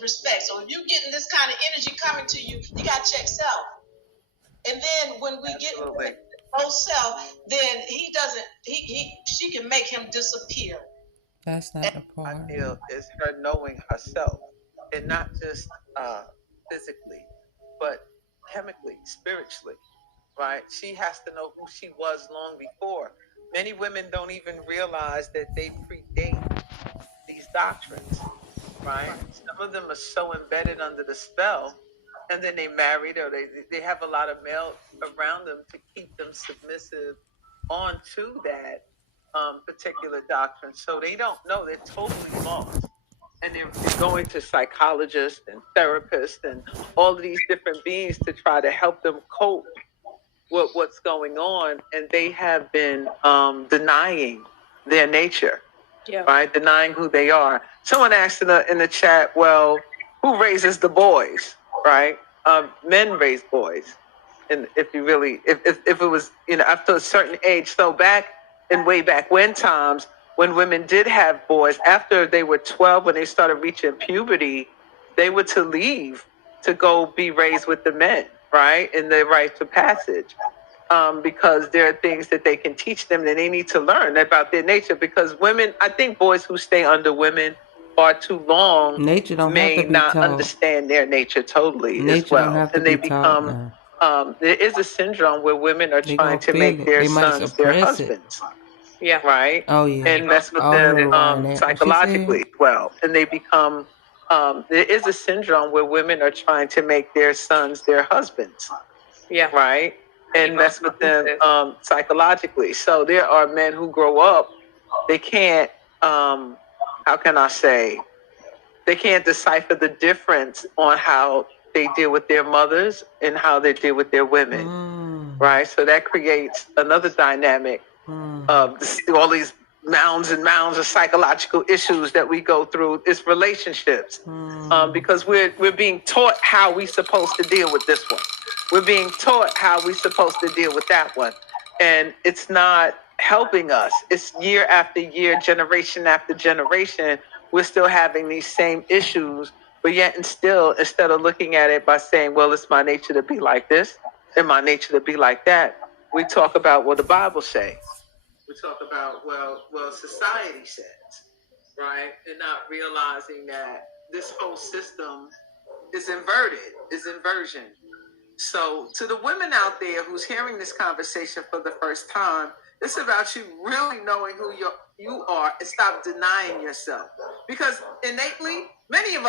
respect. So if you're getting this kind of energy coming to you, you got to check self. And then when we get low self, then she can make him disappear. That's not the part. I feel is her knowing herself, and not just physically, but chemically, spiritually, right? She has to know who she was long before. Many women don't even realize that they predate these doctrines, right? Some of them are so embedded under the spell, and then they married, or they have a lot of male around them to keep them submissive onto that particular doctrine. So they don't know, they're totally lost. And they're going to psychologists and therapists and all of these different beings to try to help them cope with what's going on. And they have been denying their nature, right? Denying who they are. Someone asked in the chat, well, who raises the boys, right? Men raise boys. And if you really, if it was, after a certain age, so way back when times, when women did have boys, after they were 12, when they started reaching puberty, they were to leave to go be raised with the men, right? In the rites of passage. Because there are things that they can teach them that they need to learn about their nature. Because women, I think boys who stay under women far too long may not understand their nature totally as well. And they become, there is a syndrome where women are trying to make their sons their husbands. Yeah. Right? Oh, yeah. And mess with them psychologically as well. And they become, there is a syndrome where women are trying to make their sons their husbands. Yeah. Right? And mess with them psychologically. So there are men who grow up, they can't, how can I say, they can't decipher the difference on how they deal with their mothers and how they deal with their women. Right? So that creates another dynamic of all these mounds and mounds of psychological issues that we go through. It's relationships, because we're being taught how we're supposed to deal with this one. We're being taught how we're supposed to deal with that one, and it's not helping us. It's year after year, generation after generation, we're still having these same issues, but yet and still, instead of looking at it by saying, well, it's my nature to be like this and my nature to be like that, we talk about what the Bible says. We talk about, well, society says, right? And not realizing that this whole system is inverted, is inversion. So to the women out there who's hearing this conversation for the first time, it's about you really knowing who you are and stop denying yourself. Because innately, many of us